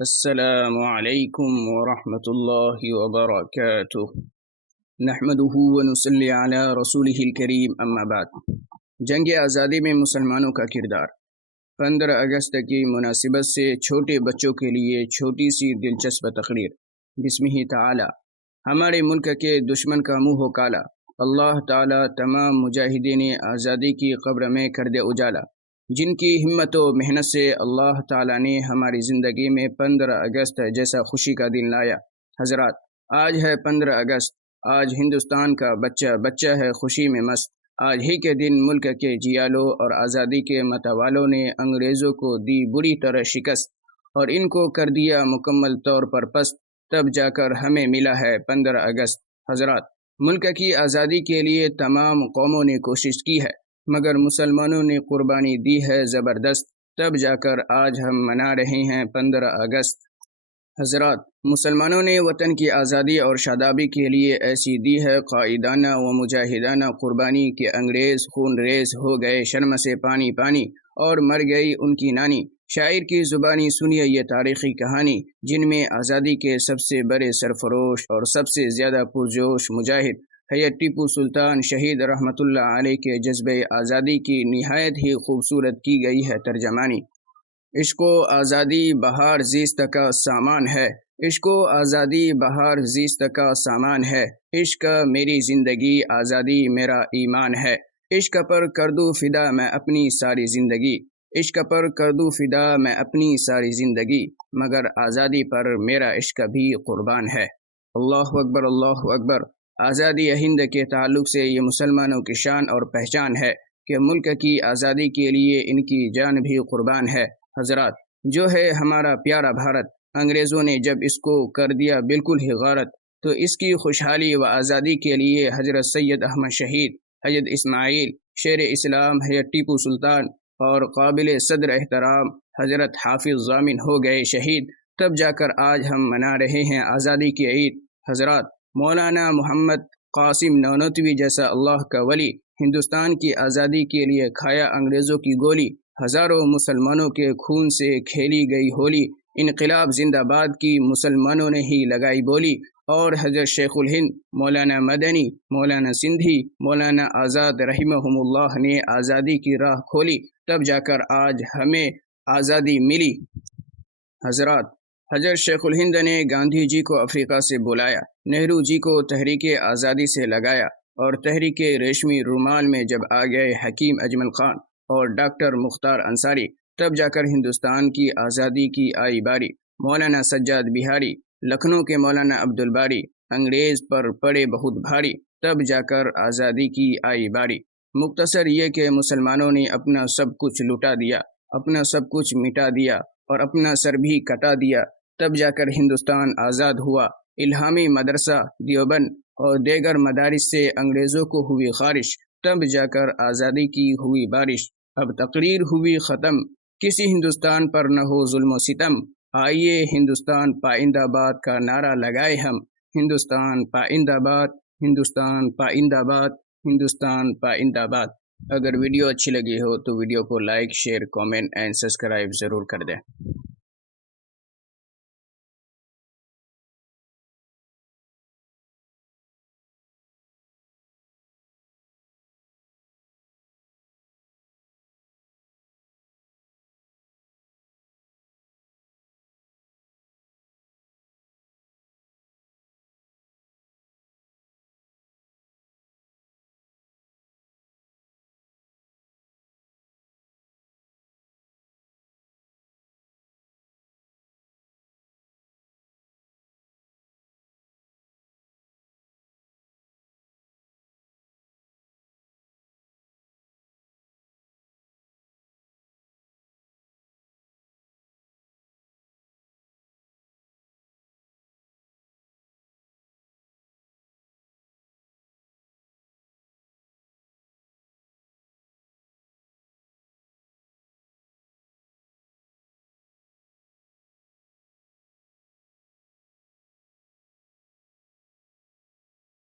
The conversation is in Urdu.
السلام علیکم ورحمۃ اللہ وبرکاتہ۔ نحمده ونصلی علی رسولہ الکریم، اما بعد۔ جنگ آزادی میں مسلمانوں کا کردار۔ 15 اگست کی مناسبت سے چھوٹے بچوں کے لیے چھوٹی سی دلچسپ تقریر۔ بسمہ تعالی۔ ہمارے ملک کے دشمن کا منہ ہو کالا، اللہ تعالی تمام مجاہدین آزادی کی قبر میں کر دے اجالا، جن کی ہمت و محنت سے اللہ تعالیٰ نے ہماری زندگی میں 15 اگست جیسا خوشی کا دن لایا۔ حضرات، آج ہے 15 اگست، آج ہندوستان کا بچہ بچہ ہے خوشی میں مست۔ آج ہی کے دن ملک کے جیالوں اور آزادی کے متوالوں نے انگریزوں کو دی بری طرح شکست اور ان کو کر دیا مکمل طور پر پست، تب جا کر ہمیں ملا ہے 15 اگست۔ حضرات، ملک کی آزادی کے لیے تمام قوموں نے کوشش کی ہے، مگر مسلمانوں نے قربانی دی ہے زبردست، تب جا کر آج ہم منا رہے ہیں 15 اگست۔ حضرات، مسلمانوں نے وطن کی آزادی اور شادابی کے لیے ایسی دی ہے قائدانہ و مجاہدانہ قربانی کہ انگریز خون ریز ہو گئے شرم سے پانی پانی، اور مر گئی ان کی نانی۔ شاعر کی زبانی سنیے یہ تاریخی کہانی، جن میں آزادی کے سب سے بڑے سرفروش اور سب سے زیادہ پرجوش مجاہد حضرت ٹیپو سلطان شہید رحمۃ اللہ علیہ کے جذبہ آزادی کی نہایت ہی خوبصورت کی گئی ہے ترجمانی۔ عشق و آزادی بہار زیست کا سامان ہے، عشق و آزادی بہار زیست کا سامان ہے، عشق میری زندگی آزادی میرا ایمان ہے، عشق پر کر دوں فدا میں اپنی ساری زندگی، عشق پر کر دوں فدا میں اپنی ساری زندگی، مگر آزادی پر میرا عشق بھی قربان ہے۔ اللہ اکبر، اللہ اکبر۔ آزادی ہند کے تعلق سے یہ مسلمانوں کی شان اور پہچان ہے کہ ملک کی آزادی کے لیے ان کی جان بھی قربان ہے۔ حضرات، جو ہے ہمارا پیارا بھارت، انگریزوں نے جب اس کو کر دیا بالکل ہی غارت، تو اس کی خوشحالی و آزادی کے لیے حضرت سید احمد شہید، حضرت اسماعیل شیر اسلام، حضرت ٹیپو سلطان اور قابل صدر احترام حضرت حافظ ضامن ہو گئے شہید، تب جا کر آج ہم منا رہے ہیں آزادی کی عید۔ حضرات، مولانا محمد قاسم نانوتوی جیسا اللہ کا ولی ہندوستان کی آزادی کے لیے کھایا انگریزوں کی گولی، ہزاروں مسلمانوں کے خون سے کھیلی گئی ہولی، انقلاب زندہ باد کی مسلمانوں نے ہی لگائی بولی، اور حضرت شیخ الہند مولانا مدنی، مولانا سندھی، مولانا آزاد رحمہم اللہ نے آزادی کی راہ کھولی، تب جا کر آج ہمیں آزادی ملی۔ حضرات، حضرت شیخ الہند نے گاندھی جی کو افریقہ سے بلایا، نہرو جی کو تحریک آزادی سے لگایا، اور تحریک ریشمی رومال میں جب آ گئے حکیم اجمل خان اور ڈاکٹر مختار انصاری، تب جا کر ہندوستان کی آزادی کی آئی باری۔ مولانا سجاد بہاری، لکھنؤ کے مولانا عبد الباری انگریز پر پڑے بہت بھاری، تب جا کر آزادی کی آئی باری۔ مختصر یہ کہ مسلمانوں نے اپنا سب کچھ لٹا دیا، اپنا سب کچھ مٹا دیا اور اپنا سر بھی کٹا دیا، تب جا کر ہندوستان آزاد ہوا۔ الہامی مدرسہ دیوبند اور دیگر مدارس سے انگریزوں کو ہوئی خارش، تب جا کر آزادی کی ہوئی بارش۔ اب تقریر ہوئی ختم، کسی ہندوستان پر نہ ہو ظلم و ستم، آئیے ہندوستان پائندہ باد کا نعرہ لگائے ہم، ہندوستان پائندہ باد، ہندوستان پائندہ باد، ہندوستان پائندہ باد۔ اگر ویڈیو اچھی لگی ہو تو ویڈیو کو like, share, comment and subscribe ضرور کر دیں۔